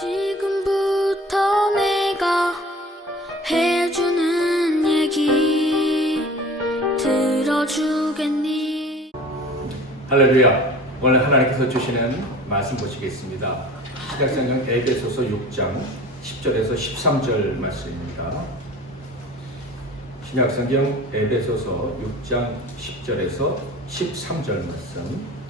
지금부터 내가 해주는 얘기 들어주겠니? 할렐루야. 오늘 하나님께서 주시는 말씀 보시겠습니다. 신약성경 에베소서 6장 10절에서 13절 말씀입니다. 신약성경 에베소서 6장 10절에서 13절 말씀.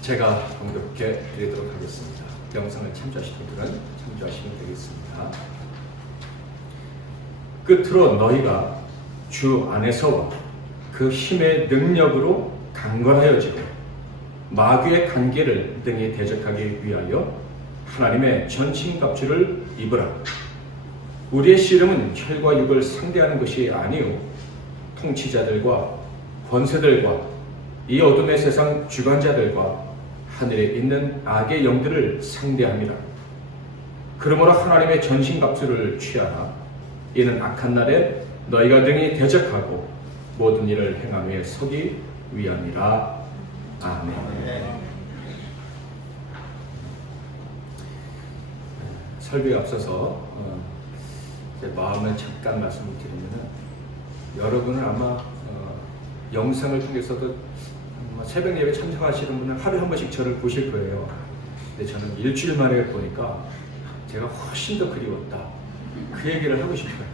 제가 공급해 드리도록 하겠습니다. 영상을 참조하시는 분들은 참조하시면 되겠습니다. 끝으로 너희가 주 안에서와 그 힘의 능력으로 강건하여지고 마귀의 관계를 등에 대적하기 위하여 하나님의 전신갑주를 입으라. 우리의 씨름은 혈과 육을 상대하는 것이 아니요 통치자들과 권세들과 이 어둠의 세상 주관자들과 하늘에 있는 악의 영들을 상대함이라. 그러므로 하나님의 전신갑주를 취하라. 이는 악한 날에 너희가 등이 대적하고 모든 일을 행하며 서기 위함이라. 아멘. 설교에 앞서서 제 마음을 잠깐 말씀을 드리면, 여러분은 아마 영상을 통해서도 새벽 예배 참석하시는 분은 하루에 한 번씩 저를 보실 거예요. 근데 저는 일주일 만에 보니까 제가 훨씬 더 그리웠다, 그 얘기를 하고 싶어요.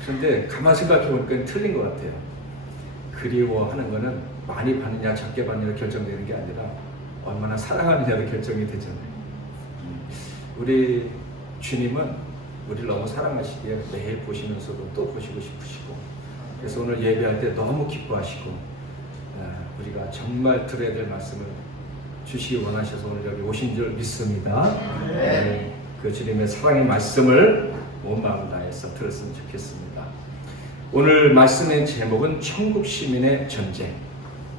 그런데 가만 생각해 보니까 틀린 것 같아요. 그리워하는 거는 많이 받느냐 적게 받느냐로 결정되는 게 아니라 얼마나 사랑하느냐로 결정이 되잖아요. 우리 주님은 우리를 너무 사랑하시기에 매일 보시면서도 또 보시고 싶으시고, 그래서 오늘 예배할 때 너무 기뻐하시고, 우리가 정말 들어야 될 말씀을 주시기 원하셔서 오늘 여기 오신 줄 믿습니다. 그 주님의 사랑의 말씀을 온 마음 다해서 들었으면 좋겠습니다. 오늘 말씀의 제목은 천국 시민의 전쟁,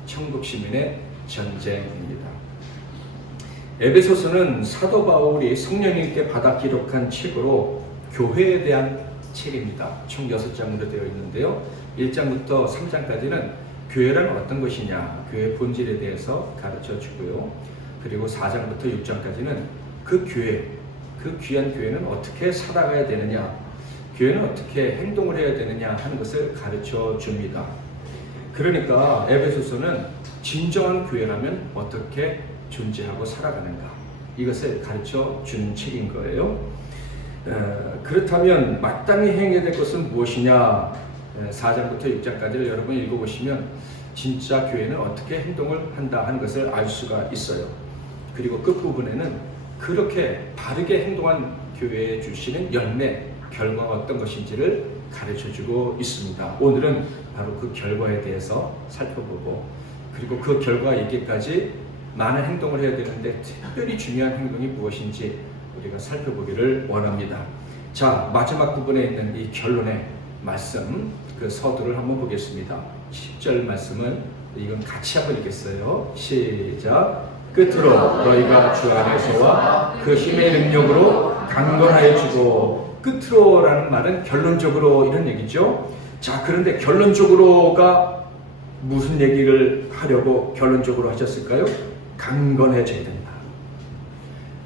천국 시민의 전쟁입니다. 에베소서는 사도 바울이 성령님께 받아 기록한 책으로 교회에 대한 책입니다. 총 6장으로 되어 있는데요. 1장부터 3장까지는 교회란 어떤 것이냐, 교회의 본질에 대해서 가르쳐 주고요. 그리고 4장부터 6장까지는 그 교회, 그 귀한 교회는 어떻게 살아가야 되느냐, 교회는 어떻게 행동을 해야 되느냐 하는 것을 가르쳐 줍니다. 그러니까 에베소서는 진정한 교회라면 어떻게 존재하고 살아가는가, 이것을 가르쳐 주는 책인 거예요. 그렇다면 마땅히 행해야 될 것은 무엇이냐, 4장부터 6장까지를 여러분 읽어보시면 진짜 교회는 어떻게 행동을 한다 하는 것을 알 수가 있어요. 그리고 끝부분에는 그렇게 바르게 행동한 교회에 주시는 열매, 결과가 어떤 것인지를 가르쳐주고 있습니다. 오늘은 바로 그 결과에 대해서 살펴보고, 그리고 그 결과가 있기까지 많은 행동을 해야 되는데 특별히 중요한 행동이 무엇인지 우리가 살펴보기를 원합니다. 자, 마지막 부분에 있는 이 결론의 말씀, 그 서두를 한번 보겠습니다. 10절 말씀은 이건 같이 한번 읽겠어요. 시작. 끝으로 너희가 주 안에서와 그 힘의 능력으로 강건하여지고, 끝으로라는 말은 결론적으로 이런 얘기죠. 자, 그런데 결론적으로가 무슨 얘기를 하려고 결론적으로 하셨을까요? 강건해져야 된다.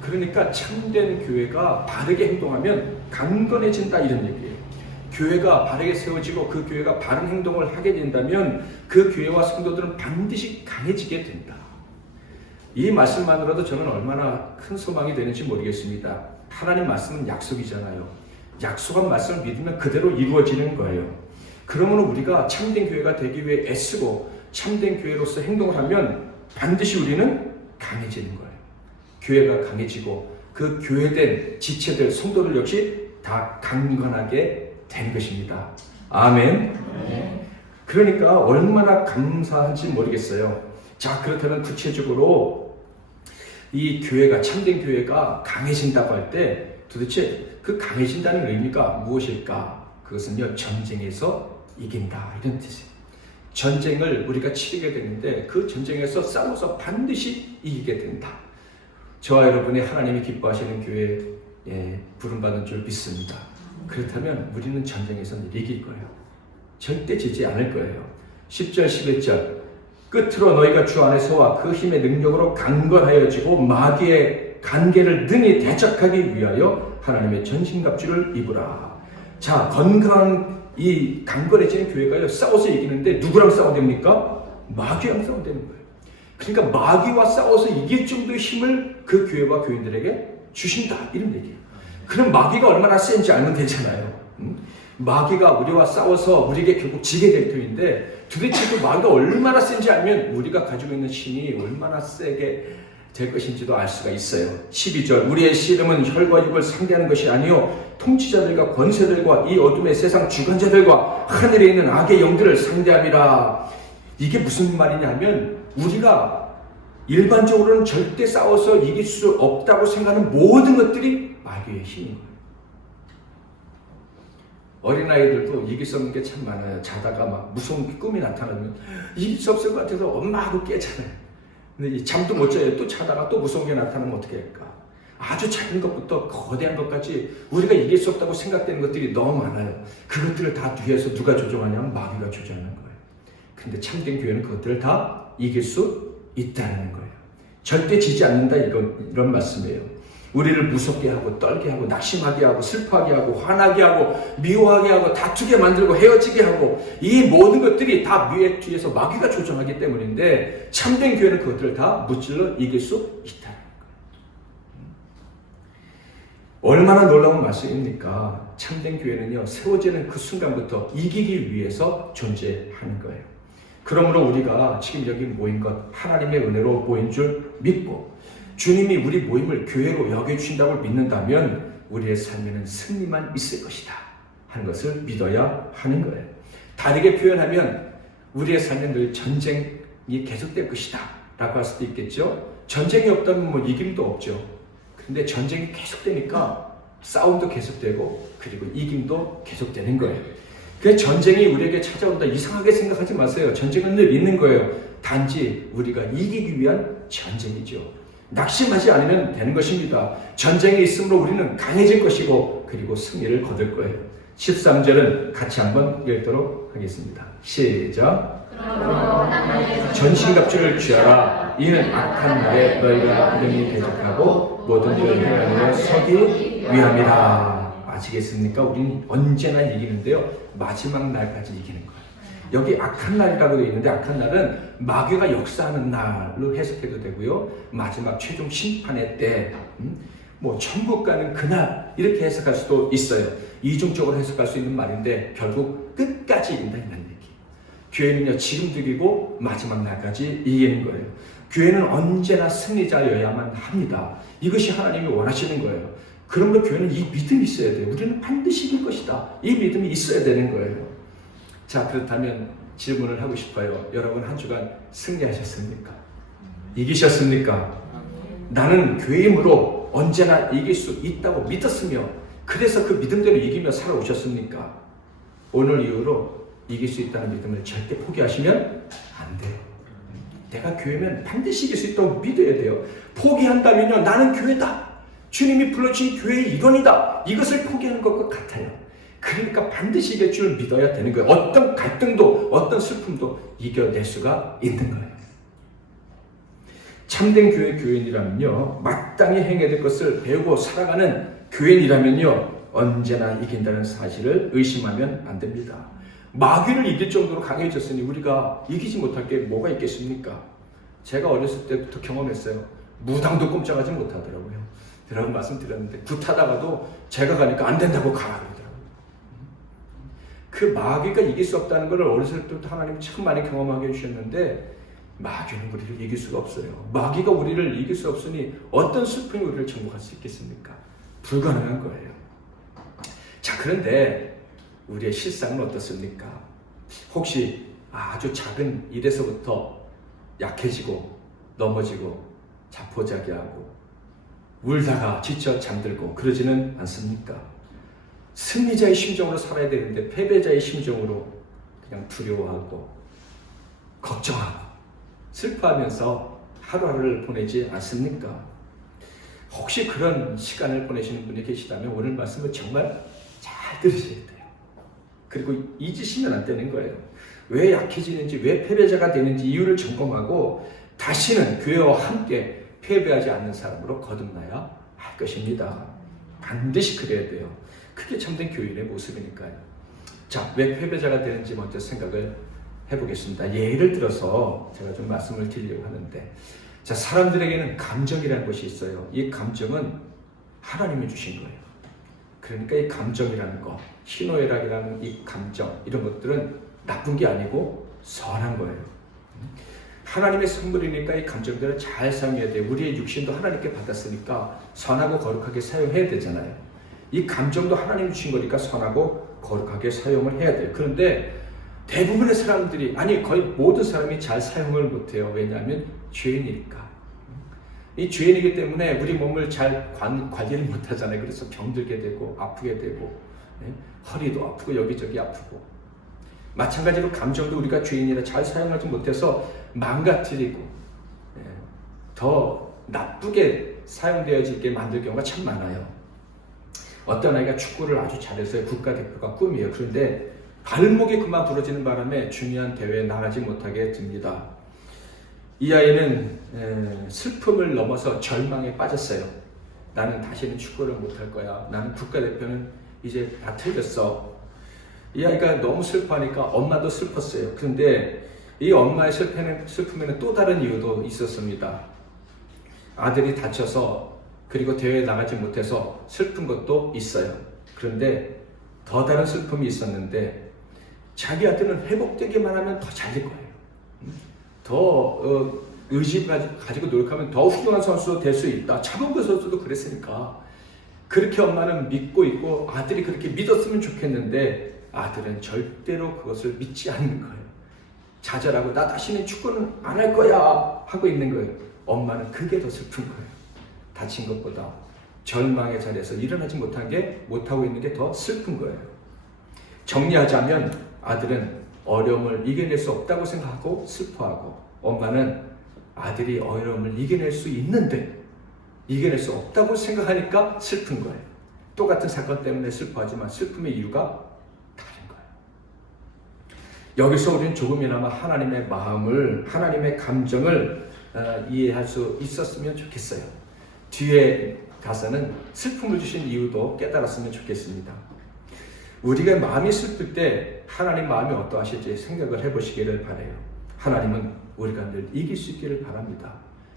그러니까 참된 교회가 바르게 행동하면 강건해진다, 이런 얘기예요. 교회가 바르게 세워지고 그 교회가 바른 행동을 하게 된다면 그 교회와 성도들은 반드시 강해지게 된다. 이 말씀만으로도 저는 얼마나 큰 소망이 되는지 모르겠습니다. 하나님 말씀은 약속이잖아요. 약속한 말씀을 믿으면 그대로 이루어지는 거예요. 그러므로 우리가 참된 교회가 되기 위해 애쓰고 참된 교회로서 행동을 하면 반드시 우리는 강해지는 거예요. 교회가 강해지고 그 교회된 지체들, 성도들 역시 다 강건하게 된 것입니다. 아멘. 그러니까 얼마나 감사한지 모르겠어요. 자, 그렇다면 구체적으로 이 교회가, 참된 교회가 강해진다고 할 때 도대체 그 강해진다는 의미가 무엇일까? 그것은요, 전쟁에서 이긴다, 이런 뜻이에요. 전쟁을 우리가 치르게 되는데 그 전쟁에서 싸워서 반드시 이기게 된다. 저와 여러분이 하나님이 기뻐하시는 교회에 부름받은 줄 믿습니다. 그렇다면 우리는 전쟁에서는 이길 거예요. 절대 지지 않을 거예요. 10절 11절 끝으로 너희가 주 안에서와 그 힘의 능력으로 강건하여지고 마귀의 간계를 능히 대적하기 위하여 하나님의 전신갑주를 입으라. 자, 건강한 이 강건해지는 교회가요, 싸워서 이기는데 누구랑 싸워야 됩니까? 마귀랑 싸워야 되는 거예요. 그러니까 마귀와 싸워서 이길 정도의 힘을 그 교회와 교인들에게 주신다, 이런 얘기예요. 그럼 마귀가 얼마나 센지 알면 되잖아요. 마귀가 우리와 싸워서 우리에게 결국 지게 될 터인데, 도대체 그 마귀가 얼마나 센지 알면 우리가 가지고 있는 힘이 얼마나 세게 될 것인지도 알 수가 있어요. 12절 우리의 씨름은 혈과 육을 상대하는 것이 아니요 통치자들과 권세들과 이 어둠의 세상 주관자들과 하늘에 있는 악의 영들을 상대함이라. 이게 무슨 말이냐면, 우리가 일반적으로는 절대 싸워서 이길 수 없다고 생각하는 모든 것들이 마귀의 힘인 거예요. 어린아이들도 이길 수 없는 게 참 많아요. 자다가 막 무서운 꿈이 나타나면 이길 수 없을 것 같아서 엄마하고 깨잖아요. 근데 잠도 못 자요. 또 자다가 또 무서운 게 나타나면 어떻게 할까? 아주 작은 것부터 거대한 것까지 우리가 이길 수 없다고 생각되는 것들이 너무 많아요. 그것들을 다 뒤에서 누가 조종하냐면 마귀가 조종하는 거예요. 근데 참된 교회는 그것들을 다 이길 수 있다는 거예요. 절대 지지 않는다, 이런 말씀이에요. 우리를 무섭게 하고 떨게 하고 낙심하게 하고 슬퍼하게 하고 화나게 하고 미워하게 하고 다투게 만들고 헤어지게 하고, 이 모든 것들이 다 뒤에서 마귀가 조종하기 때문인데, 참된 교회는 그것들을 다 무찔러 이길 수 있다는 거예요. 얼마나 놀라운 말씀입니까? 참된 교회는요, 세워지는 그 순간부터 이기기 위해서 존재하는 거예요. 그러므로 우리가 지금 여기 모인 것 하나님의 은혜로 모인 줄 믿고, 주님이 우리 모임을 교회로 여겨주신다고 믿는다면 우리의 삶에는 승리만 있을 것이다 하는 것을 믿어야 하는 거예요. 다르게 표현하면 우리의 삶에 늘 전쟁이 계속될 것이다 라고 할 수도 있겠죠. 전쟁이 없다면 뭐 이김도 없죠. 근데 전쟁이 계속되니까 싸움도 계속되고 그리고 이김도 계속되는 거예요. 그 전쟁이 우리에게 찾아온다 이상하게 생각하지 마세요. 전쟁은 늘 있는 거예요. 단지 우리가 이기기 위한 전쟁이죠. 낙심하지 않으면 되는 것입니다. 전쟁이 있으므로 우리는 강해질 것이고 그리고 승리를 거둘 거예요. 13절은 같이 한번 읽도록 하겠습니다. 시작. 전신갑주를 취하라. 이는 악한 날에 너희가 능히 대적하고 모든 일을 행하여 서기 위함이라. 아시겠습니까? 우리는 언제나 이기는데요, 마지막 날까지 이기는 거예요. 여기 악한 날이라고 되어 있는데, 악한 날은 마귀가 역사하는 날로 해석해도 되고요, 마지막 최종 심판의 때, 뭐 천국 가는 그날, 이렇게 해석할 수도 있어요. 이중적으로 해석할 수 있는 말인데 결국 끝까지 이긴다, 이런 얘기. 교회는요, 지금도 이기고 마지막 날까지 이기는 거예요. 교회는 언제나 승리자여야만 합니다. 이것이 하나님이 원하시는 거예요. 그러므로 교회는 이 믿음이 있어야 돼요. 우리는 반드시 이길 것이다, 이 믿음이 있어야 되는 거예요. 자, 그렇다면 질문을 하고 싶어요. 여러분 한 주간 승리하셨습니까? 이기셨습니까? 나는 교회 힘으로 언제나 이길 수 있다고 믿었으며, 그래서 그 믿음대로 이기며 살아오셨습니까? 오늘 이후로 이길 수 있다는 믿음을 절대 포기하시면 안 돼요. 내가 교회면 반드시 이길 수 있다고 믿어야 돼요. 포기한다면요, 나는 교회다, 주님이 불러주신 교회의 일원이다, 이것을 포기하는 것과 같아요. 그러니까 반드시 이길 줄 믿어야 되는 거예요. 어떤 갈등도 어떤 슬픔도 이겨낼 수가 있는 거예요. 참된 교회 교인이라면요, 마땅히 행해야 될 것을 배우고 살아가는 교인이라면요, 언제나 이긴다는 사실을 의심하면 안 됩니다. 마귀를 이길 정도로 강해졌으니 우리가 이기지 못할 게 뭐가 있겠습니까? 제가 어렸을 때부터 경험했어요. 무당도 꼼짝하지 못하더라고요. 여러분 말씀드렸는데, 굿하다가도 제가 가니까 안 된다고 가라 그러더라고요. 그 마귀가 이길 수 없다는 걸 어렸을 때부터 하나님이 참 많이 경험하게 해주셨는데, 마귀는 우리를 이길 수가 없어요. 마귀가 우리를 이길 수 없으니 어떤 슬픔이 우리를 정복할 수 있겠습니까? 불가능한 거예요. 자, 그런데 우리의 실상은 어떻습니까? 혹시 아주 작은 일에서부터 약해지고 넘어지고 자포자기하고 울다가 지쳐 잠들고 그러지는 않습니까? 승리자의 심정으로 살아야 되는데 패배자의 심정으로 그냥 두려워하고 걱정하고 슬퍼하면서 하루하루를 보내지 않습니까? 혹시 그런 시간을 보내시는 분이 계시다면 오늘 말씀을 정말 잘 들으셔야 돼요. 그리고 잊으시면 안 되는 거예요. 왜 약해지는지, 왜 패배자가 되는지 이유를 점검하고 다시는 교회와 함께 패배하지 않는 사람으로 거듭나야 할 것입니다. 반드시 그래야 돼요. 그게 참된 교인의 모습이니까요. 자, 왜 패배자가 되는지 먼저 생각을 해보겠습니다. 예를 들어서 제가 좀 말씀을 드리려고 하는데, 자, 사람들에게는 감정이라는 것이 있어요. 이 감정은 하나님이 주신 거예요. 그러니까 이 감정이라는 거, 희노애락이라는 이 감정, 이런 것들은 나쁜 게 아니고 선한 거예요. 하나님의 선물이니까 이 감정들을 잘 사용해야 돼요. 우리의 육신도 하나님께 받았으니까 선하고 거룩하게 사용해야 되잖아요. 이 감정도 하나님이 주신 거니까 선하고 거룩하게 사용을 해야 돼요. 그런데 대부분의 사람들이, 아니 거의 모든 사람이 잘 사용을 못해요. 왜냐하면 죄인이니까. 이 죄인이기 때문에 우리 몸을 잘 관리를 못하잖아요. 그래서 병들게 되고 아프게 되고, 허리도 아프고 여기저기 아프고. 마찬가지로 감정도 우리가 죄인이라 잘 사용하지 못해서 망가뜨리고 더 나쁘게 사용되어지게 만들 경우가 참 많아요. 어떤 아이가 축구를 아주 잘해서 국가대표가 꿈이에요. 그런데 발목이 그만 부러지는 바람에 중요한 대회에 나가지 못하게 됩니다. 이 아이는 슬픔을 넘어서 절망에 빠졌어요. 나는 다시는 축구를 못할 거야. 나는 국가대표는 이제 다 틀렸어. 이 아이가 너무 슬퍼하니까 엄마도 슬펐어요. 그런데 이 엄마의 슬픔에는 또 다른 이유도 있었습니다. 아들이 다쳐서 그리고 대회에 나가지 못해서 슬픈 것도 있어요. 그런데 더 다른 슬픔이 있었는데, 자기 아들은 회복되기만 하면 더 잘 될 거예요. 더 의지 가지고 노력하면 더 훌륭한 선수도 될 수 있다. 차범근 선수도 그랬으니까. 그렇게 엄마는 믿고 있고 아들이 그렇게 믿었으면 좋겠는데 아들은 절대로 그것을 믿지 않는 거예요. 좌절하고 나 다시는 축구는 안 할 거야 하고 있는 거예요. 엄마는 그게 더 슬픈 거예요. 다친 것보다 절망의 자리에서 일어나지 못하고 있는 게 더 슬픈 거예요. 정리하자면 아들은 어려움을 이겨낼 수 없다고 생각하고 슬퍼하고, 엄마는 아들이 어려움을 이겨낼 수 있는데 이겨낼 수 없다고 생각하니까 슬픈 거예요. 똑같은 사건 때문에 슬퍼하지만 슬픔의 이유가 다른 거예요. 여기서 우리는 조금이나마 하나님의 마음을, 하나님의 감정을 이해할 수 있었으면 좋겠어요. 뒤에 가서는 슬픔을 주신 이유도 깨달았으면 좋겠습니다. 우리가 마음이 슬플 때 하나님 마음이 어떠하실지 생각을 해보시기를 바라요. 하나님은 우리가 늘 이길 수 있기를 바랍니다.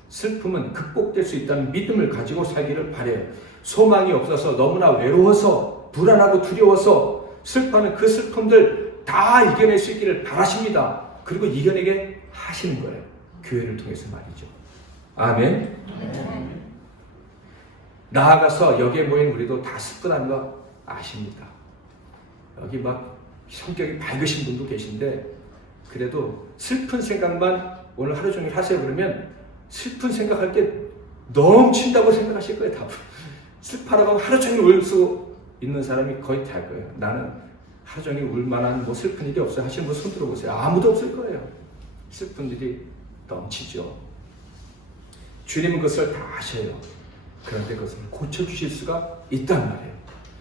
슬픔은 극복될 수 있다는 믿음을 가지고 살기를 바라요. 소망이 없어서 너무나 외로워서 불안하고 두려워서 슬퍼하는 그 슬픔들 다 이겨낼 수 있기를 바라십니다. 그리고 이겨내게 하시는 거예요. 교회를 통해서 말이죠. 아멘. 나아가서 여기에 모인 우리도 다 슬프다는 거 아십니다. 여기 막 성격이 밝으신 분도 계신데 그래도 슬픈 생각만 오늘 하루 종일 하세요. 그러면 슬픈 생각할 때 넘친다고 생각하실 거예요. 다 슬퍼라고 하면 하루 종일 울 수 있는 사람이 거의 다 할 거예요. 나는 하루 종일 울 만한 뭐 슬픈 일이 없어요 하시는 분 손 들어보세요. 아무도 없을 거예요. 슬픈 일이 넘치죠. 주님은 그것을 다 아셔요. 그런데 그것을 고쳐주실 수가 있단 말이에요.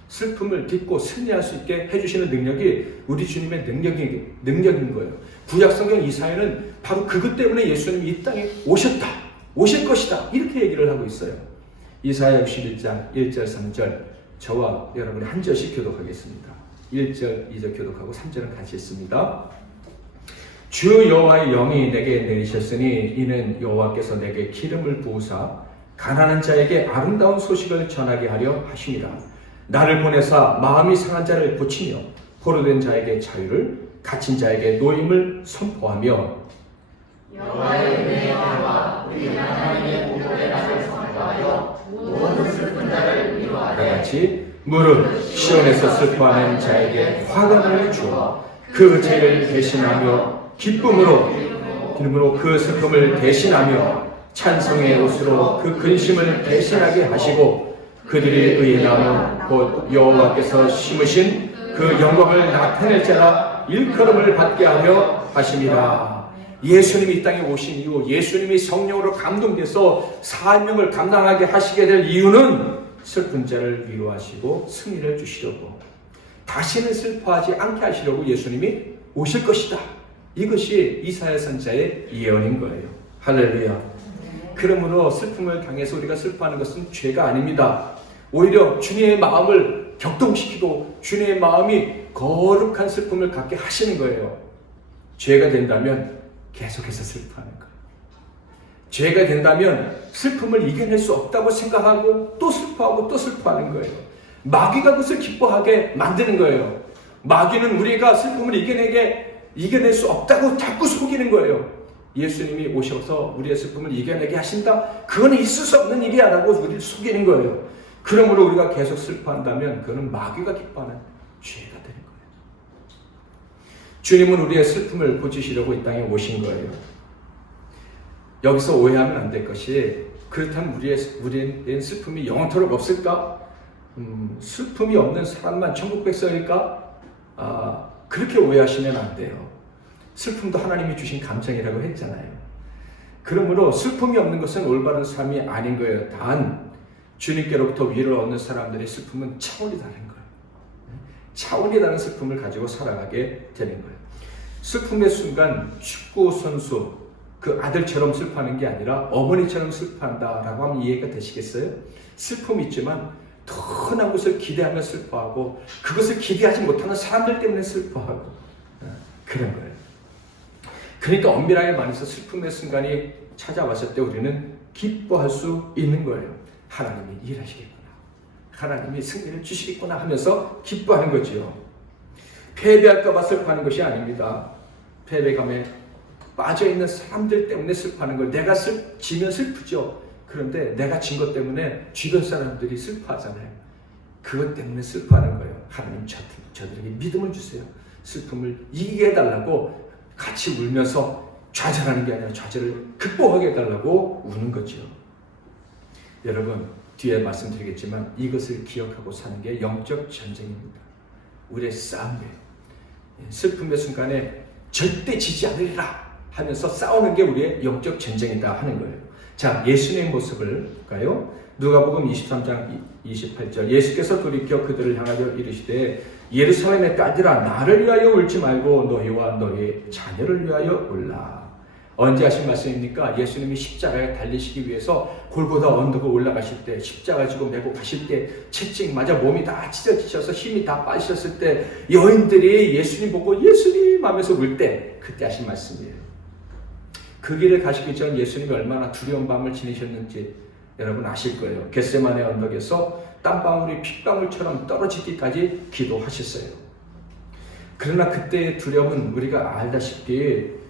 슬픔을 딛고 승리할 수 있게 해주시는 능력이 우리 주님의 능력인 거예요. 구약성경 이사야는 바로 그것 때문에 예수님이 이 땅에 오실 것이다 이렇게 얘기를 하고 있어요. 이사야 61장 1절 3절 저와 여러분이 한 절씩 교독하겠습니다. 1절 2절 교독하고 3절은 같이 읽습니다. 주 여호와의 영이 내게 내리셨으니 이는 여호와께서 내게 기름을 부으사 가난한 자에게 아름다운 소식을 전하게 하려 하심이라. 나를 보내사 마음이 상한 자를 고치며 포로된 자에게 자유를, 갇힌 자에게 노임을 선포하며 여호와의 은혜와 우리 하나님의 복음의 날을 선포하여 모든 슬픈 자를 위로하되 같이 무릇 시온에서 슬퍼하는 자에게 화관을 주어 그 죄를 대신하며 기쁨으로 그 슬픔을 대신하며 찬송의 옷으로 그 근심을 대신하게 하시고 그들이 의에 남은 곧 여호와께서 심으신 그 영광을 나타낼 자라 일컬음을 받게 하려 하심이라. 예수님이 이 땅에 오신 이후 예수님이 성령으로 감동돼서 사명을 감당하게 하시게 될 이유는 슬픈 자를 위로하시고 승리를 주시려고, 다시는 슬퍼하지 않게 하시려고 예수님이 오실 것이다 이것이 이사야 선지자의 예언인 거예요. 할렐루야. 그러므로 슬픔을 당해서 우리가 슬퍼하는 것은 죄가 아닙니다. 오히려 주님의 마음을 격동시키고 주님의 마음이 거룩한 슬픔을 갖게 하시는 거예요. 죄가 된다면 계속해서 슬퍼하는 거예요. 죄가 된다면 슬픔을 이겨낼 수 없다고 생각하고 또 슬퍼하고 또 슬퍼하는 거예요. 마귀가 그것을 기뻐하게 만드는 거예요. 마귀는 우리가 슬픔을 이겨낼 수 없다고 자꾸 속이는 거예요. 예수님이 오셔서 우리의 슬픔을 이겨내게 하신다? 그거는 있을 수 없는 일이야 라고 우리를 속이는 거예요. 그러므로 우리가 계속 슬퍼한다면 그거는 마귀가 기뻐하는 죄가 되는 거예요. 주님은 우리의 슬픔을 고치시려고 이 땅에 오신 거예요. 여기서 오해하면 안 될 것이, 그렇다면 우리의 슬픔이 영원토록 없을까? 슬픔이 없는 사람만 천국 백성일까? 그렇게 오해하시면 안 돼요. 슬픔도 하나님이 주신 감정이라고 했잖아요. 그러므로 슬픔이 없는 것은 올바른 삶이 아닌 거예요. 단 주님께로부터 위를 얻는 사람들의 슬픔은 차원이 다른 거예요. 차원이 다른 슬픔을 가지고 살아가게 되는 거예요. 슬픔의 순간 축구 선수 그 아들처럼 슬퍼하는 게 아니라 어머니처럼 슬퍼한다라고 하면 이해가 되시겠어요? 슬픔이 있지만 더 나은 것을 기대하며 슬퍼하고 그것을 기대하지 못하는 사람들 때문에 슬퍼하고 그런 거예요. 그러니까 엄밀하게 말해서 슬픔의 순간이 찾아왔을 때 우리는 기뻐할 수 있는 거예요. 하나님이 일하시겠구나, 하나님이 승리를 주시겠구나 하면서 기뻐하는 거지요. 패배할까 봐 슬퍼하는 것이 아닙니다. 패배감에 빠져있는 사람들 때문에 슬퍼하는 거예요. 내가 지면 슬프죠. 그런데 내가 진 것 때문에 주변 사람들이 슬퍼하잖아요. 그것 때문에 슬퍼하는 거예요. 하나님 저들에게 믿음을 주세요. 슬픔을 이기게 해달라고 같이 울면서 좌절하는 게 아니라 좌절을 극복하게 해달라고 우는 거죠. 여러분, 뒤에 말씀드리겠지만 이것을 기억하고 사는 게 영적 전쟁입니다. 우리의 싸움이에요. 슬픔의 순간에 절대 지지 않으리라 하면서 싸우는 게 우리의 영적 전쟁이다 하는 거예요. 자, 예수님의 모습을 볼까요? 누가복음 23장 28절, 예수께서 돌이켜 그들을 향하여 이르시되 예루살렘의 딸들아, 나를 위하여 울지 말고 너희와 너희 자녀를 위하여 울라. 언제 하신 말씀입니까? 예수님이 십자가에 달리시기 위해서 골고다 언덕을 올라가실 때, 십자가 지고 메고 가실 때 채찍 맞아 몸이 다 찢어지셔서 힘이 다 빠지셨을 때 여인들이 예수님 보고 예수님 하면서 울 때, 그때 하신 말씀이에요. 그 길을 가시기 전 예수님이 얼마나 두려운 밤을 지내셨는지 여러분 아실 거예요. 겟세마네 언덕에서 땀방울이 핏방울처럼 떨어지기까지 기도하셨어요. 그러나 그때의 두려움은 우리가 알다시피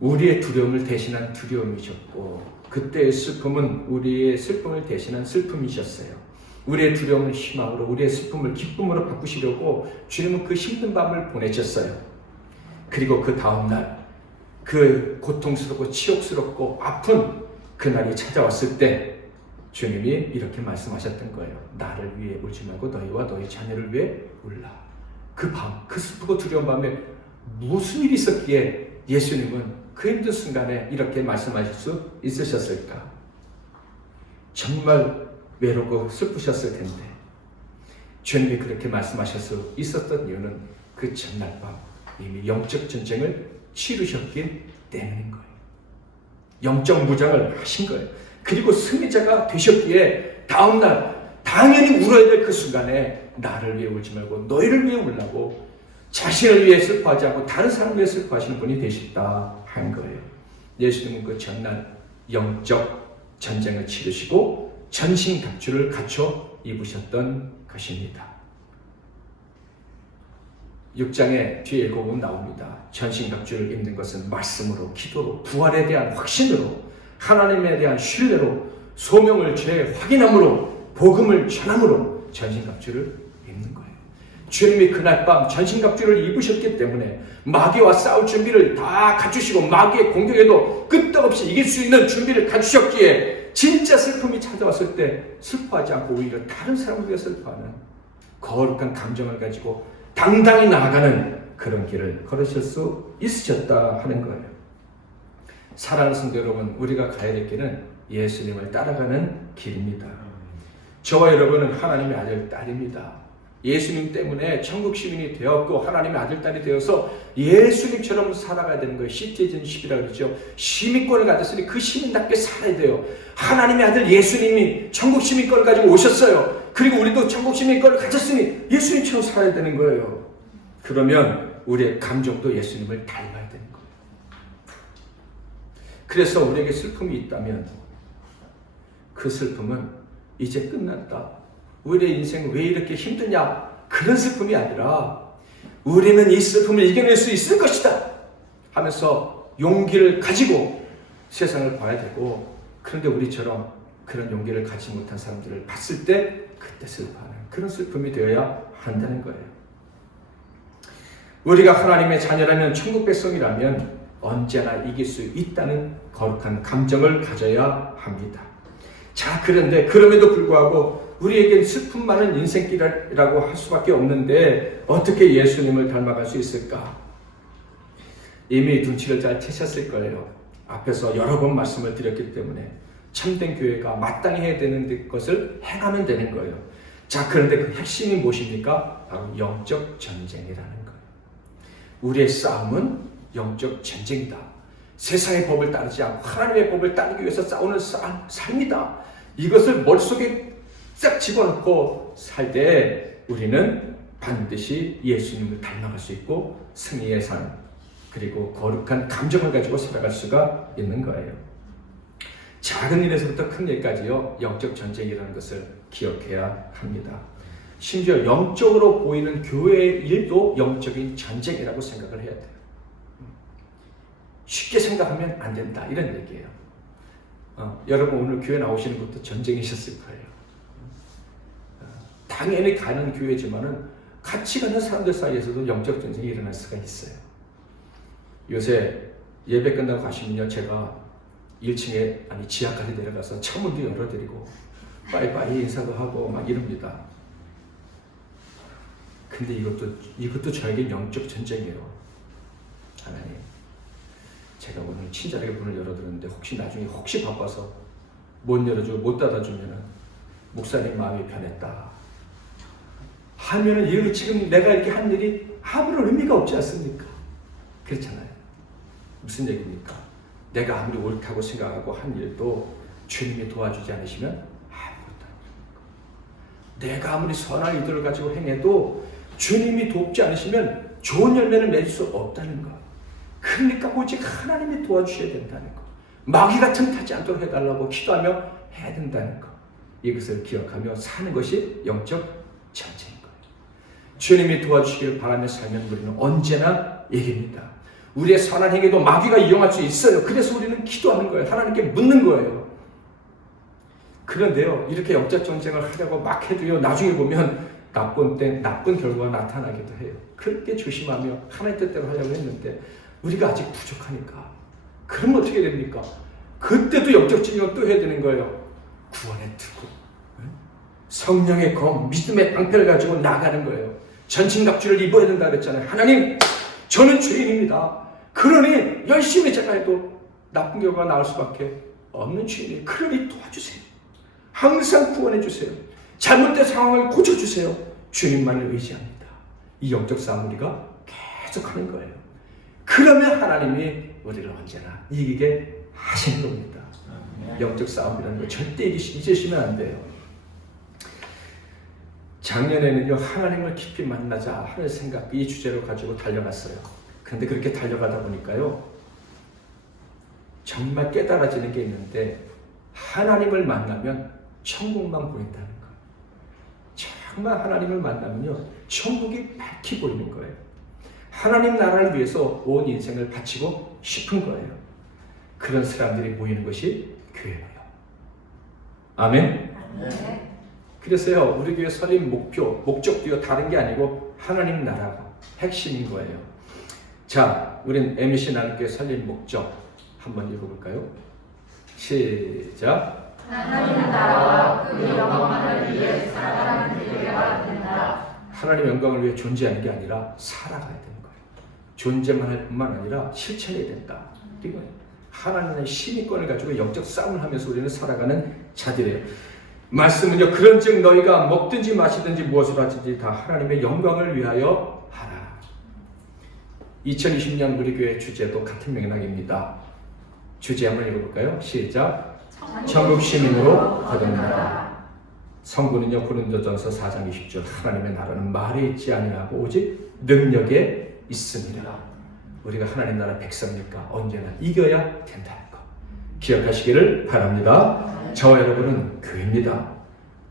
우리의 두려움을 대신한 두려움이셨고, 그때의 슬픔은 우리의 슬픔을 대신한 슬픔이셨어요. 우리의 두려움을 희망으로, 우리의 슬픔을 기쁨으로 바꾸시려고 주님은 그 힘든 밤을 보내셨어요. 그리고 그 다음날 그 고통스럽고 치욕스럽고 아픈 그날이 찾아왔을 때 주님이 이렇게 말씀하셨던 거예요. 나를 위해 울지 말고 너희와 너희 자녀를 위해 울라. 그 밤, 그 슬프고 두려운 밤에 무슨 일이 있었기에 예수님은 그 힘든 순간에 이렇게 말씀하실 수 있으셨을까? 정말 외롭고 슬프셨을 텐데 주님이 그렇게 말씀하실 수 있었던 이유는 그 전날 밤 이미 영적 전쟁을 치르셨기 때문인 거예요. 영적 무장을 하신 거예요. 그리고 승리자가 되셨기에 다음날 당연히 울어야 될 그 순간에 나를 위해 울지 말고 너희를 위해 울라고, 자신을 위해 슬퍼하지 않고 다른 사람을 위해 슬퍼하시는 분이 되셨다 한 거예요. 예수님은 그 전날 영적 전쟁을 치르시고 전신갑주를 갖춰 입으셨던 것입니다. 6장에 뒤에 읽어보면 나옵니다. 전신갑주를 입는 것은 말씀으로, 기도로, 부활에 대한 확신으로, 하나님에 대한 신뢰로, 소명을 재확인함으로, 복음을 전함으로 전신갑주를 입는 거예요. 주님이 그날 밤 전신갑주를 입으셨기 때문에 마귀와 싸울 준비를 다 갖추시고 마귀의 공격에도 끄떡없이 이길 수 있는 준비를 갖추셨기에 진짜 슬픔이 찾아왔을 때 슬퍼하지 않고 오히려 다른 사람을 위해 슬퍼하는 거룩한 감정을 가지고 당당히 나아가는 그런 길을 걸으실 수 있으셨다 하는 거예요. 사랑하는 성도 여러분, 우리가 가야 될 길은 예수님을 따라가는 길입니다. 저와 여러분은 하나님의 아들, 딸입니다. 예수님 때문에 천국 시민이 되었고 하나님의 아들, 딸이 되어서 예수님처럼 살아가야 되는 거예요. 시티즌십이라고 그러죠. 시민권을 가졌으니 그 시민답게 살아야 돼요. 하나님의 아들 예수님이 천국 시민권을 가지고 오셨어요. 그리고 우리도 천국 시민권을 가졌으니 예수님처럼 살아야 되는 거예요. 그러면 우리의 감정도 예수님을 닮아야 되는 거예요. 그래서 우리에게 슬픔이 있다면 그 슬픔은 이제 끝났다. 우리의 인생 왜 이렇게 힘드냐? 그런 슬픔이 아니라 우리는 이 슬픔을 이겨낼 수 있을 것이다 하면서 용기를 가지고 세상을 봐야 되고, 그런데 우리처럼 그런 용기를 가지지 못한 사람들을 봤을 때 그때 슬퍼하는 그런 슬픔이 되어야 한다는 거예요. 우리가 하나님의 자녀라면, 천국 백성이라면 언제나 이길 수 있다는 거룩한 감정을 가져야 합니다. 자, 그런데 그럼에도 불구하고 우리에겐 슬픔 많은 인생길이라고 할 수밖에 없는데 어떻게 예수님을 닮아갈 수 있을까? 이미 눈치를 잘 채셨을 거예요. 앞에서 여러 번 말씀을 드렸기 때문에 참된 교회가 마땅히 해야 되는 것을 행하면 되는 거예요. 자, 그런데 그 핵심이 무엇입니까? 바로 영적 전쟁이라는 거예요. 우리의 싸움은 영적 전쟁이다. 세상의 법을 따르지 않고 하나님의 법을 따르기 위해서 싸우는 삶이다. 이것을 머릿속에 싹 집어넣고 살 때 우리는 반드시 예수님을 닮아갈 수 있고 승리의 삶, 그리고 거룩한 감정을 가지고 살아갈 수가 있는 거예요. 작은 일에서부터 큰 일까지요, 영적 전쟁이라는 것을 기억해야 합니다. 심지어 영적으로 보이는 교회의 일도 영적인 전쟁이라고 생각을 해야 돼요. 쉽게 생각하면 안 된다, 이런 얘기예요. 여러분 오늘 교회 나오시는 것도 전쟁이셨을 거예요. 당연히 가는 교회지만은 같이 가는 사람들 사이에서도 영적 전쟁이 일어날 수가 있어요. 요새 예배 끝나고 가시면요, 제가 1층에, 아니 지하까지 내려가서 창문도 열어드리고 빠이빠이 인사도 하고 막 이럽니다. 근데 이것도 저에게 영적 전쟁이에요. 하나님, 제가 오늘 친절하게 문을 열어드렸는데 혹시 바빠서 못 열어주고 못 닫아주면은 목사님 마음이 변했다 하면은, 이거 지금 내가 이렇게 한 일이 아무런 의미가 없지 않습니까? 그렇잖아요. 무슨 얘기입니까? 내가 아무리 옳다고 생각하고 한 일도 주님이 도와주지 않으시면 아무것도 아닙니다. 내가 아무리 선한 의도를 가지고 행해도 주님이 돕지 않으시면 좋은 열매를 맺을 수 없다는 거. 그러니까 오직 하나님이 도와주셔야 된다는 거. 마귀가 틈타지 않도록 해달라고 기도하며 해야 된다는 거. 이것을 기억하며 사는 것이 영적 전쟁인 거예요. 주님이 도와주시기를 바라며 살면 우리는 언제나 이깁니다. 우리의 선한 행위도 마귀가 이용할 수 있어요. 그래서 우리는 기도하는 거예요. 하나님께 묻는 거예요. 그런데요, 이렇게 영적 전쟁을 하려고 막 해도요, 나중에 보면 나쁜 결과가 나타나기도 해요. 그렇게 조심하며 하나님 뜻대로 하려고 했는데 우리가 아직 부족하니까. 그러면 어떻게 됩니까? 그때도 영적 전쟁을 또 해야 되는 거예요. 구원의 투구, 성령의 검, 믿음의 방패를 가지고 나가는 거예요. 전신갑주를 입어야 된다 그랬잖아요. 하나님, 저는 죄인입니다. 그러니 열심히 제가 해도 나쁜 결과가 나올 수밖에 없는 죄인이에요. 그러니 도와주세요. 항상 구원해 주세요. 잘못된 상황을 고쳐주세요. 주님만을 의지합니다. 이 영적 싸움 우리가 계속하는 거예요. 그러면 하나님이 우리를 언제나 이기게 하시는 겁니다. 영적 싸움이라는 거 절대 잊으시면 안 돼요. 작년에는요, 하나님을 깊이 만나자 하는 생각, 이 주제로 가지고 달려갔어요. 그런데 그렇게 달려가다 보니까요, 정말 깨달아지는 게 있는데, 하나님을 만나면 천국만 보인다는 거예요. 정말 하나님을 만나면요, 천국이 밝히 보이는 거예요. 하나님 나라를 위해서 온 인생을 바치고 싶은 거예요. 그런 사람들이 모이는 것이 교회예요. 아멘? 네. 그래서요, 우리 교회 설립 목적도요, 다른 게 아니고 하나님 나라가 핵심인 거예요. 자, 우린 MBC 나눔교회 설립 목적 한번 읽어볼까요? 시작. 하나님 나라와 그 영광을 위해 살아가는 교회가 된다. 하나님 영광을 위해 존재하는 게 아니라 살아가야 되는 거예요. 존재만 할 뿐만 아니라 실천해야 된다. 이거예요. 하나님의 시민권을 가지고 영적 싸움을 하면서 우리는 살아가는 자들이에요. 말씀은요, 그런즉 너희가 먹든지 마시든지 무엇을 하든지 다 하나님의 영광을 위하여 하라. 2020년 우리 교회 주제도 같은 맥락입니다. 주제 한번 읽어볼까요? 시작. 천국 시민으로 거듭나라. 성구는요, 고린도전서 4장 20절 하나님의 나라는 말에 있지 아니하고 오직 능력에 있습니다. 우리가 하나님 나라 백성이니까 언제나 이겨야 된다는 것 기억하시기를 바랍니다. 저와 여러분은 교회입니다.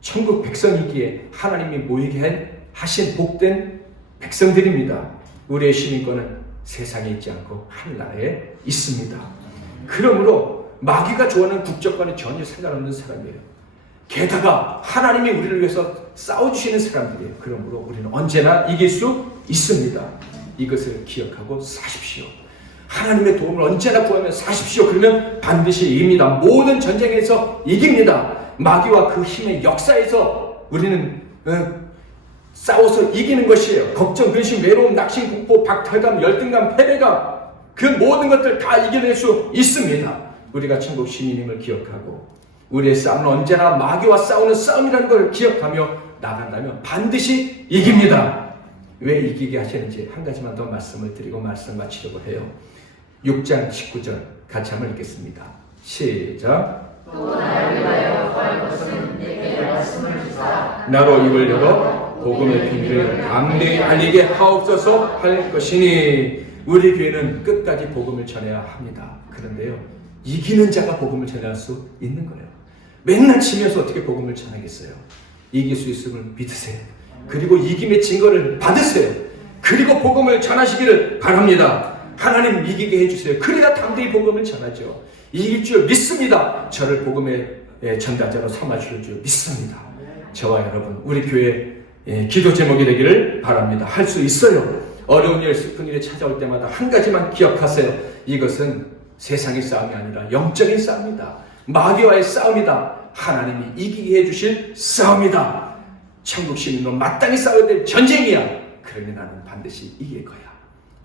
천국 백성이기에 하나님이 모이게 하신 복된 백성들입니다. 우리의 시민권은 세상에 있지 않고 하늘나라에 있습니다. 그러므로 마귀가 좋아하는 국적과는 전혀 상관없는 사람이에요. 게다가 하나님이 우리를 위해서 싸워주시는 사람들이에요. 그러므로 우리는 언제나 이길 수 있습니다. 이것을 기억하고 사십시오. 하나님의 도움을 언제나 구하며 사십시오. 그러면 반드시 이깁니다. 모든 전쟁에서 이깁니다. 마귀와 그 힘의 역사에서 우리는 싸워서 이기는 것이에요. 걱정, 근심, 외로움, 낙심, 공포, 박탈감, 열등감, 패배감, 그 모든 것들 다 이겨낼 수 있습니다. 우리가 천국 시민임을 기억하고 우리의 싸움은 언제나 마귀와 싸우는 싸움이라는 걸 기억하며 나간다면 반드시 이깁니다. 왜 이기게 하시는지 한 가지만 더 말씀을 드리고 말씀 마치려고 해요. 6장 19절 같이 한번 읽겠습니다. 시작. 또 나를 위하여 구할 것은 내게 말씀을 주사 나로 입을 열어 복음의 비밀을 담대히 알리게 하옵소서 할 것이니. 우리 교회는 끝까지 복음을 전해야 합니다. 그런데요, 이기는 자가 복음을 전할 수 있는 거예요. 맨날 치면서 어떻게 복음을 전하겠어요? 이길 수 있음을 믿으세요. 그리고 이김의 증거를 받으세요. 그리고 복음을 전하시기를 바랍니다. 하나님 이기게 해주세요. 그래야 담대히 복음을 전하죠. 이길 줄 믿습니다. 저를 복음의 전달자로 삼아줄 줄 믿습니다. 저와 여러분, 우리 교회 기도 제목이 되기를 바랍니다. 할 수 있어요. 어려운 일, 슬픈 일이 찾아올 때마다 한 가지만 기억하세요. 이것은 세상의 싸움이 아니라 영적인 싸움이다. 마귀와의 싸움이다. 하나님이 이기게 해주실 싸움이다. 천국 시민으로 마땅히 싸워야 될 전쟁이야. 그러면 나는 반드시 이길 거야.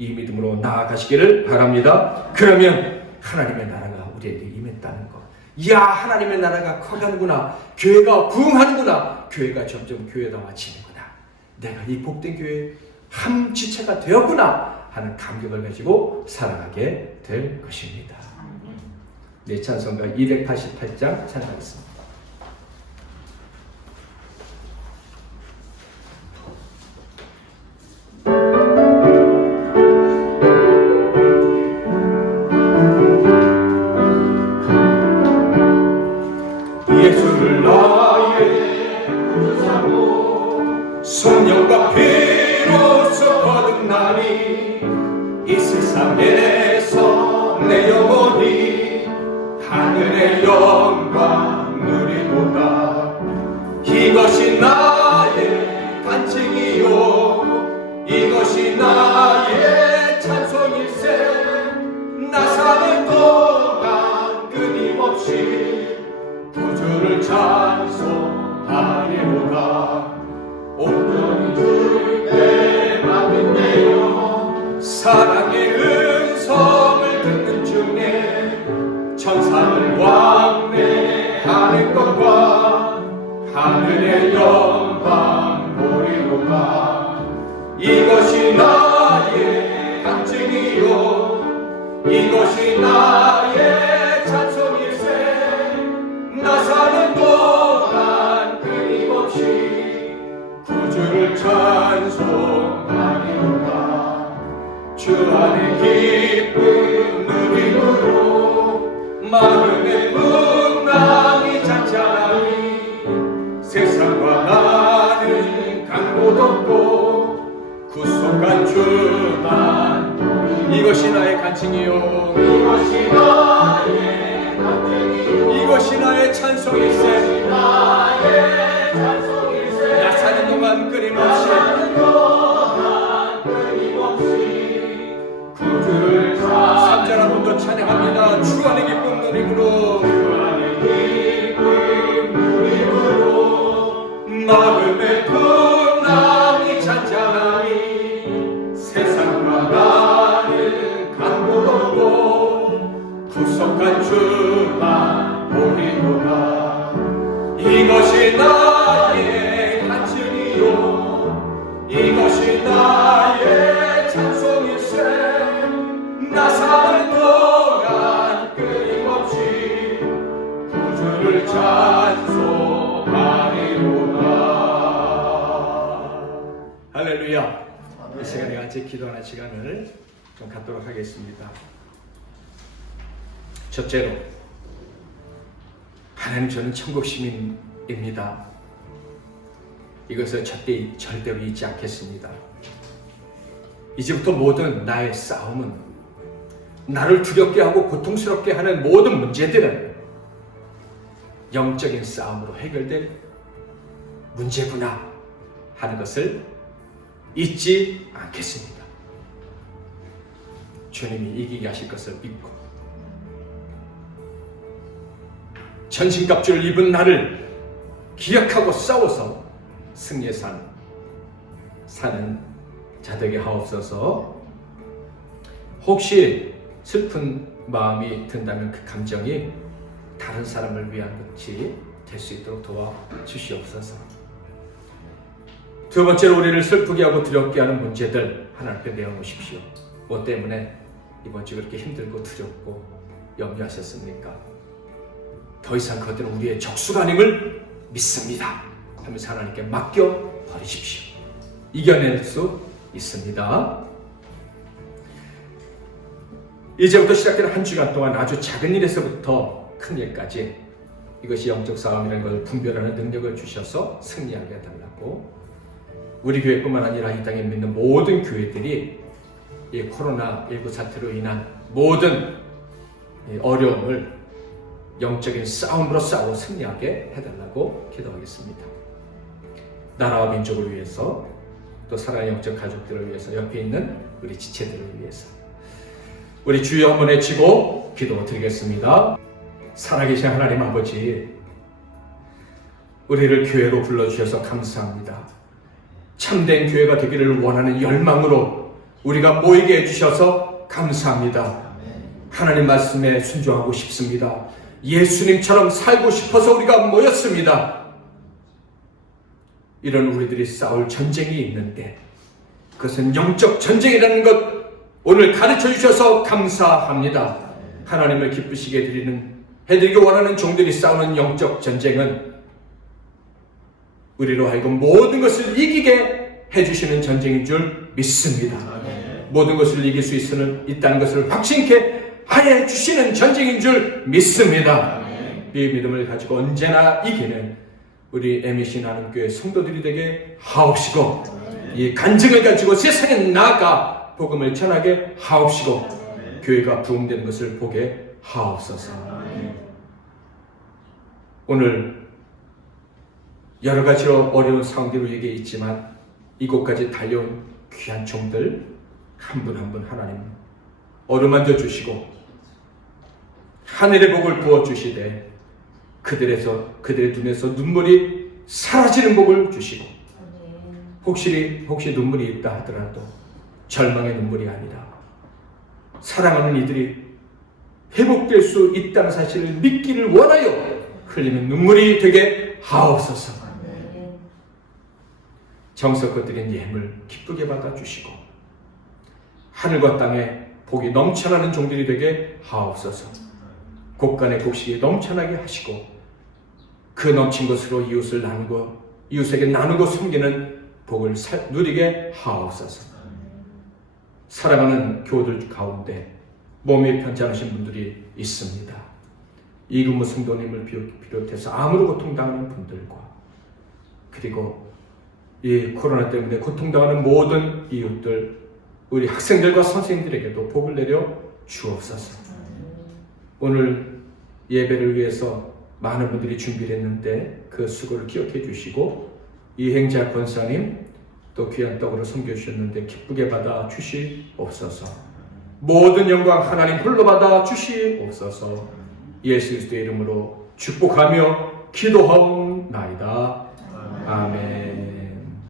이 믿음으로 나아가시기를 바랍니다. 그러면 하나님의 나라가 우리에게 임했다는 것. 이야, 하나님의 나라가 커가는구나. 교회가 부흥하는구나. 교회가 점점 교회다워지는구나. 내가 이 복된 교회의 한 지체가 되었구나 하는 감격을 가지고 살아가게 될 것입니다. 네, 찬송가 288장 찬양하겠습니다. 예수를 나의 구주사로 성령과 피로써 거듭나니 이 세상에서 내 영혼이 하늘의 영광 누리도다. 이것이 나의 간증이요 이것이 나의 찬송일세. 나 사는 동안 끊임없이 구주를 찬송하리로다. 온전히 주께 맡긴대요. 사랑의 음성을 듣는 중에 천사를 왕래하는 것과 하늘의 영광 보리로다. 이것이 나의 간증이요 이것이 나의 찬송일세. 나 사는 동안 끊임없이 구주를 찬송하리로다. 주 안에 기쁨 누림으로 마음의 풍랑이 잔잔하니 세상과 나는 간 곳 없고 구속한 주만. 이것이 나의 간증이요 이것이 나의 간증이요 이것이 나의 찬송일세. 나 사는 동안 끊임없이 구주를 3절 한 번 더 찬양합니다. 주 안의 기쁨 누림으로 마음의 풍랑이 잔잔하니 세상과 나는 간 곳 없고 구속한 주만 보리로다. 이것이 나의 간증이요 이것이 나의 찬송일세 나 사는 동안 끊임없이 구주를 찬송하리로다. 할렐루야. 이 시간에 같이 기도하는 시간을 좀 갖도록 하겠습니다. 첫째로, 하나님 저는 천국 시민입니다. 이것을 절대로 잊지 않겠습니다. 이제부터 모든 나의 싸움은, 나를 두렵게 하고 고통스럽게 하는 모든 문제들은 영적인 싸움으로 해결될 문제구나 하는 것을 잊지 않겠습니다. 주님이 이기게 하실 것을 믿고 전신갑주를 입은 나를 기억하고 싸워서 승리의 사는 자되게 하옵소서. 혹시 슬픈 마음이 든다면 그 감정이 다른 사람을 위한 것이 될 수 있도록 도와주시옵소서. 두 번째로, 우리를 슬프게 하고 두렵게 하는 문제들 하나님 앞에 내어놓으십시오. 뭐 때문에 이번 주 그렇게 힘들고 두렵고 염려하셨습니까? 더 이상 그들은 우리의 적수가 아님을 믿습니다 하면서 하나님께 맡겨버리십시오. 이겨낼 수 있습니다. 이제부터 시작되는 한 주간 동안 아주 작은 일에서부터 큰 일까지 이것이 영적 싸움이라는 걸 분별하는 능력을 주셔서 승리하게 해달라고, 우리 교회뿐만 아니라 이 땅에 믿는 모든 교회들이 이 코로나19 사태로 인한 모든 어려움을 영적인 싸움으로 싸워 승리하게 해달라고 기도하겠습니다. 나라와 민족을 위해서, 또 사랑하는 영적 가족들을 위해서, 옆에 있는 우리 지체들을 위해서 우리 주여 한번 외치고 기도드리겠습니다. 살아계신 하나님 아버지, 우리를 교회로 불러주셔서 감사합니다. 참된 교회가 되기를 원하는 열망으로 우리가 모이게 해주셔서 감사합니다. 하나님 말씀에 순종하고 싶습니다. 예수님처럼 살고 싶어서 우리가 모였습니다. 이런 우리들이 싸울 전쟁이 있는데 그것은 영적 전쟁이라는 것 오늘 가르쳐 주셔서 감사합니다. 하나님을 기쁘시게 해드리기 원하는 종들이 싸우는 영적 전쟁은 우리로 하여금 모든 것을 이기게 해주시는 전쟁인 줄 믿습니다. 모든 것을 이길 수 있다는 것을 확신케 하여 주시는 전쟁인 줄 믿습니다. 이 믿음을 가지고 언제나 이기는 우리 MBC 나눔교회 성도들이 되게 하옵시고, 이 간증을 가지고 세상에 나아가 복음을 전하게 하옵시고, 교회가 부흥되는 것을 보게 하옵소서. 오늘 여러 가지로 어려운 상황들이 우리에게 있지만 이곳까지 달려온 귀한 종들 한 분 한 분 하나님 어루만져 주시고 하늘의 복을 부어주시되 그들의 눈에서 눈물이 사라지는 복을 주시고, 혹시 눈물이 있다 하더라도 절망의 눈물이 아니라 사랑하는 이들이 회복될 수 있다는 사실을 믿기를 원하여 흘리는 눈물이 되게 하옵소서. 정성껏 드린 예물 기쁘게 받아주시고 하늘과 땅에 복이 넘쳐나는 종들이 되게 하옵소서. 곳간에 곡식이 넘쳐나게 하시고 그 넘친 것으로 이웃에게 나누고 섬기는 복을 누리게 하옵소서. 사랑하는 교우들 가운데 몸이 편찮으신 분들이 있습니다. 이근무 성도님을 비롯해서 암으로 고통당하는 분들과, 그리고 이 코로나 때문에 고통당하는 모든 이웃들, 우리 학생들과 선생님들에게도 복을 내려 주옵소서. 오늘 예배를 위해서 많은 분들이 준비를 했는데 그 수고를 기억해 주시고, 이행자 권사님 또 귀한 떡으로 섬겨주셨는데 기쁘게 받아 주시옵소서. 모든 영광 하나님 홀로 받아 주시옵소서. 예수 그리스도의 이름으로 축복하며 기도하옵나이다. 아멘.